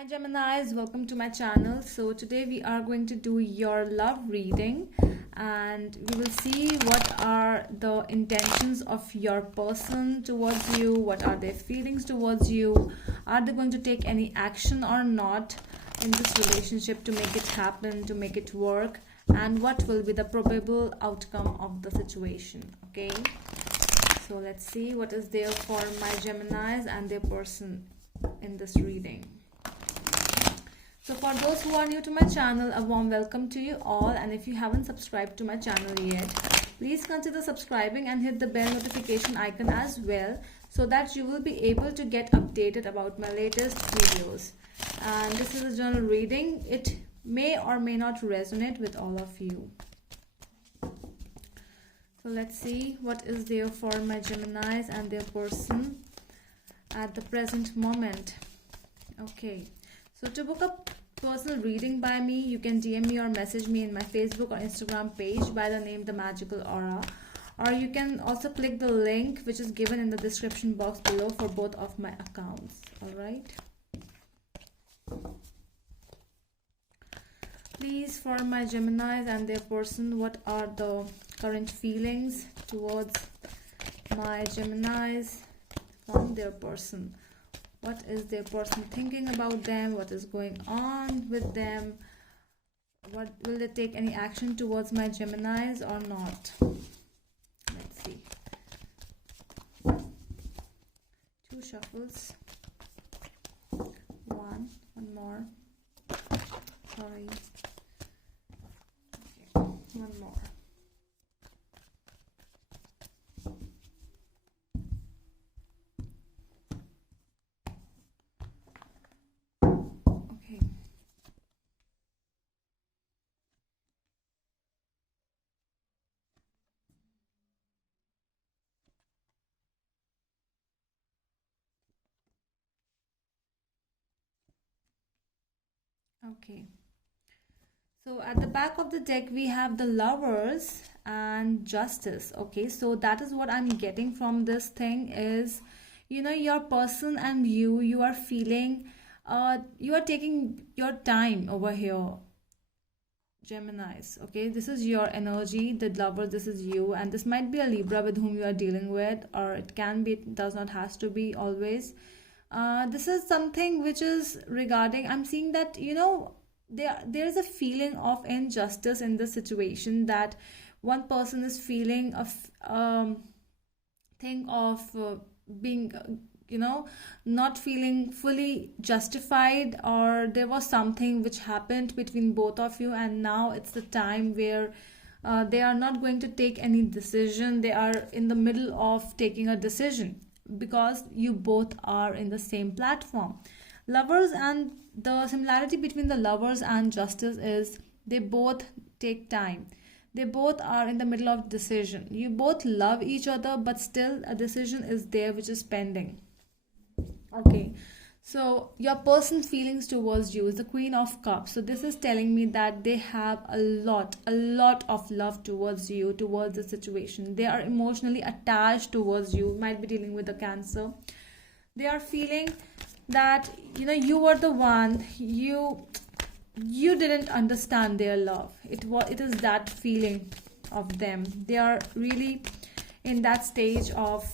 Hi Geminis, welcome to my channel. So today we are going to do your love reading and we will see what are the intentions of your person towards you, what are their feelings towards you, are they going to take any action or not in this relationship to make it happen, to make it work, and what will be the probable outcome of the situation. Okay, so let's see what is there for my Geminis and their person in this reading. So for those who are new to my channel, a warm welcome to you all, and if you haven't subscribed to my channel yet, please consider subscribing and hit the bell notification icon as well, so that you will be able to get updated about my latest videos. And this is a general reading. It may or may not resonate with all of you. So let's see what is there for my Geminis and their person at the present moment. Okay, so to book a personal reading by me, you can DM me or message me in my Facebook or Instagram page by the name The Magical Aura, or you can also click the link which is given in the description box below for both of my accounts. All right, please, for my Geminis and their person, what are the current feelings towards my Geminis from their person? What is their person thinking about them? What is going on with them? What will they take any action towards my Geminis or not? Let's see. 2 shuffles. One more. Sorry. Okay, one more. Okay, so at the back of the deck we have the Lovers and Justice. Okay, so that is what I'm getting from this thing is, your person and you are feeling, you are taking your time over here, Geminis. Okay, this is your energy, the Lover, this is you, and this might be a Libra with whom you are dealing with, or it can be, it does not has to be always. This is something which is regarding, I'm seeing that there is a feeling of injustice in the situation, that one person is feeling a thing of being not feeling fully justified, or there was something which happened between both of you, and now it's the time where they are not going to take any decision. They are in the middle of taking a decision because you both are in the same platform. Lovers, and the similarity between the Lovers and Justice is they both take time. They both are in the middle of decision. You both love each other, but still a decision is there which is pending. Okay, so your person's feelings towards you is the Queen of Cups. So this is telling me that they have a lot of love towards you, towards the situation. They are emotionally attached towards you. Might be dealing with a Cancer. They are feeling that you were the one, you didn't understand their love. It is that feeling of them. They are really in that stage of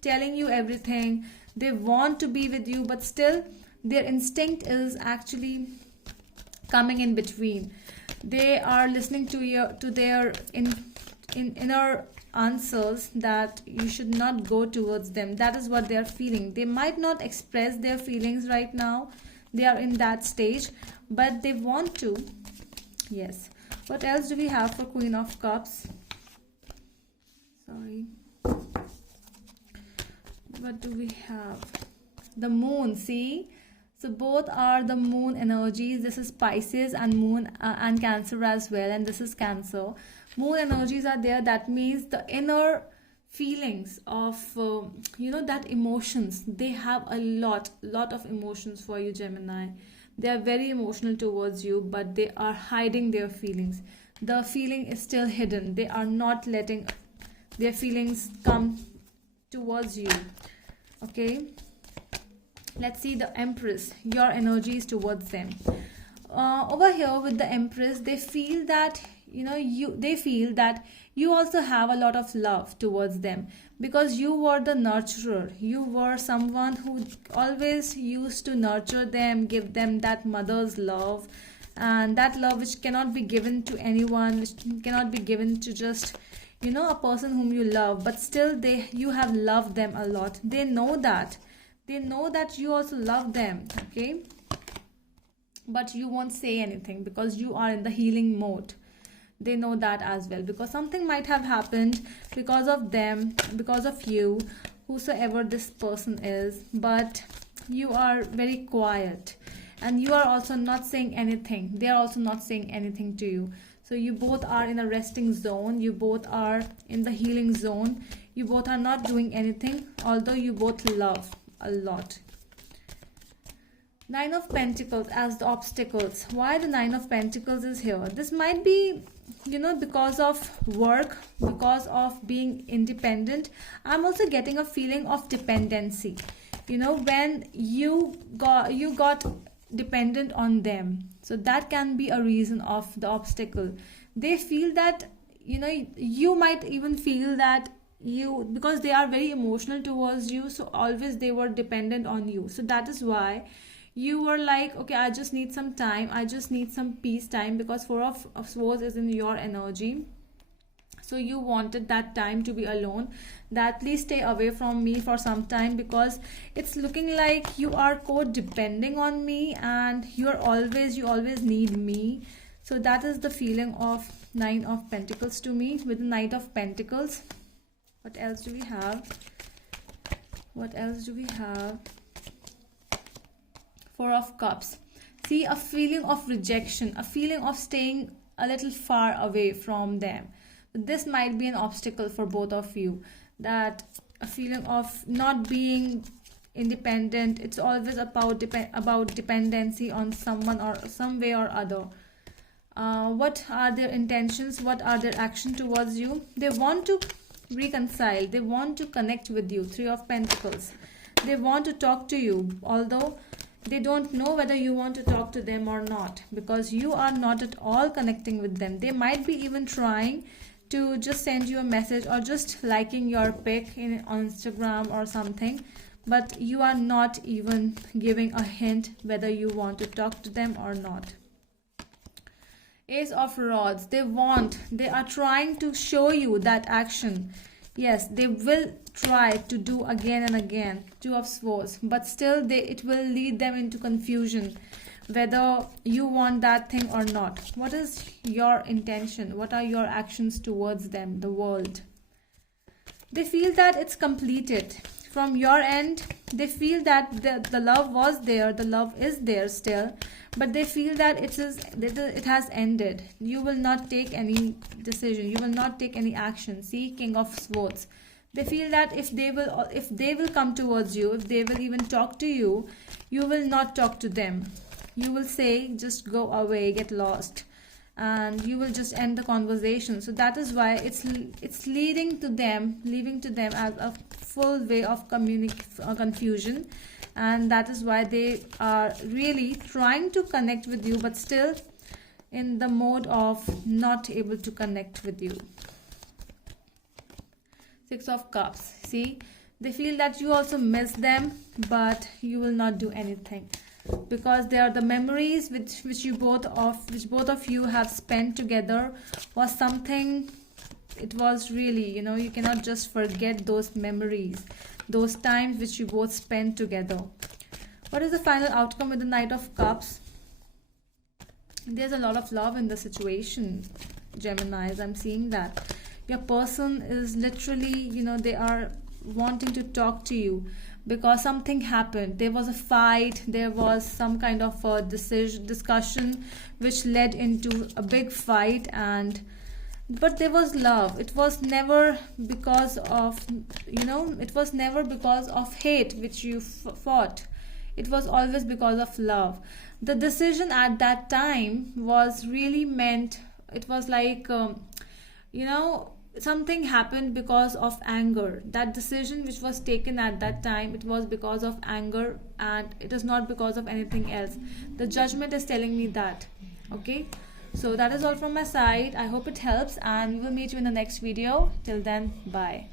telling you everything. They want to be with you, but still their instinct is actually coming in between. They are listening to their inner answers that you should not go towards them. That is what they are feeling. They might not express their feelings right now. They are in that stage, but they want to. Yes. What else do we have for Queen of Cups? Sorry. What do we have? The Moon. See, so both are the Moon energies. This is Pisces and Moon and Cancer as well, and this is Cancer. Moon energies are there. That means the inner feelings of that emotions. They have a lot of emotions for you, Gemini. They are very emotional towards you, but they are hiding their feelings. The feeling is still hidden. They are not letting their feelings come towards you. Okay, Let's see the Empress, your energies towards them. Over here with the Empress, they feel that, they feel that you also have a lot of love towards them, because you were the nurturer. You were someone who always used to nurture them, give them that mother's love, and that love which cannot be given to anyone, which cannot be given to just, a person whom you love, but still you have loved them a lot. They know that you also love them, okay? But you won't say anything because you are in the healing mode. They know that as well, because something might have happened because of them, because of you, whosoever this person is. But you are very quiet, and you are also not saying anything. They are also not saying anything to you. So you both are in a resting zone. You both are in the healing zone. You both are not doing anything, although you both love a lot. Nine of Pentacles as the obstacles. Why the Nine of Pentacles is here? This might be, because of work, because of being independent. I'm also getting a feeling of dependency. When you got dependent on them. So that can be a reason of the obstacle. They feel that, you might even feel that because they are very emotional towards you, so always they were dependent on you. So that is why you were like, okay, I just need some time, I just need some peace time, because Four of Swords is in your energy. So you wanted that time to be alone, that please stay away from me for some time, because it's looking like you are co-depending on me, and you always need me. So that is the feeling of Nine of Pentacles to me. With the Knight of Pentacles, what else do we have? Four of Cups. See, a feeling of rejection, a feeling of staying a little far away from them. This might be an obstacle for both of you. That a feeling of not being independent. It's always about dependency on someone or some way or other. What are their intentions? What are their action towards you? They want to reconcile. They want to connect with you. Three of Pentacles. They want to talk to you, although they don't know whether you want to talk to them or not, because you are not at all connecting with them. They might be even trying to just send you a message or just liking your pic on Instagram or something, but you are not even giving a hint whether you want to talk to them or not. Ace of Rods. They are trying to show you that action. Yes, they will try to do again and again. Two of Swords. But still it will lead them into confusion whether you want that thing or not. What is your intention? What are your actions towards them, the world? They feel that it's completed. From your end, they feel that the love was there, the love is there still, but they feel that it has ended. You will not take any decision, you will not take any action. See, King of Swords. They feel that if they will come towards you, if they will even talk to you, you will not talk to them. You will say, just go away, get lost, and you will just end the conversation. So that is why it's leaving to them as a full way of confusion, and that is why they are really trying to connect with you, but still in the mode of not able to connect with you. Six of Cups. See, they feel that you also miss them, but you will not do anything, because they are the memories which both of you have spent together was something. It was really, you cannot just forget those memories, those times which you both spent together. What is the final outcome with the Knight of Cups? There's a lot of love in the situation, Geminis. I'm seeing that your person is literally, they are wanting to talk to you, because something happened. There was a fight, there was some kind of a discussion which led into a big fight, but there was love. It was never because of hate which you fought. It was always because of love. The decision at that time was really meant, it was like something happened because of anger. That decision which was taken at that time, it was because of anger, and it is not because of anything else. The judgment is telling me that. Okay, so that is all from my side. I hope it helps, and we will meet you in the next video. Till then, bye.